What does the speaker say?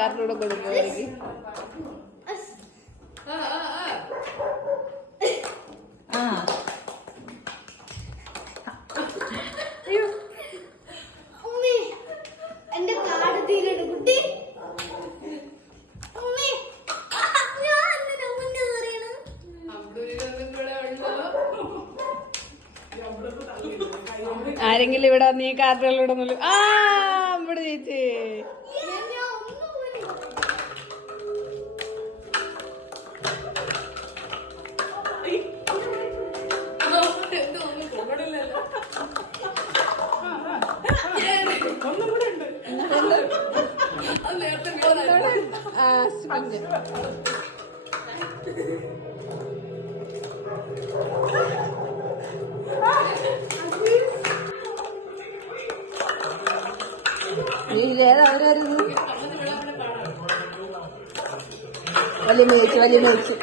കാർട്ടൂടെ കൊടുക്കും എനിക്ക്. എന്റെ കാർഡ് തീരുന്നു കുട്ടി. ആരെങ്കിലും ഇവിടെ നീ കാർട്ടുകളിലൂടെ ആ ഇവിടെ ചേച്ചി അവരായിരുന്നു വലിയ മേച്ച്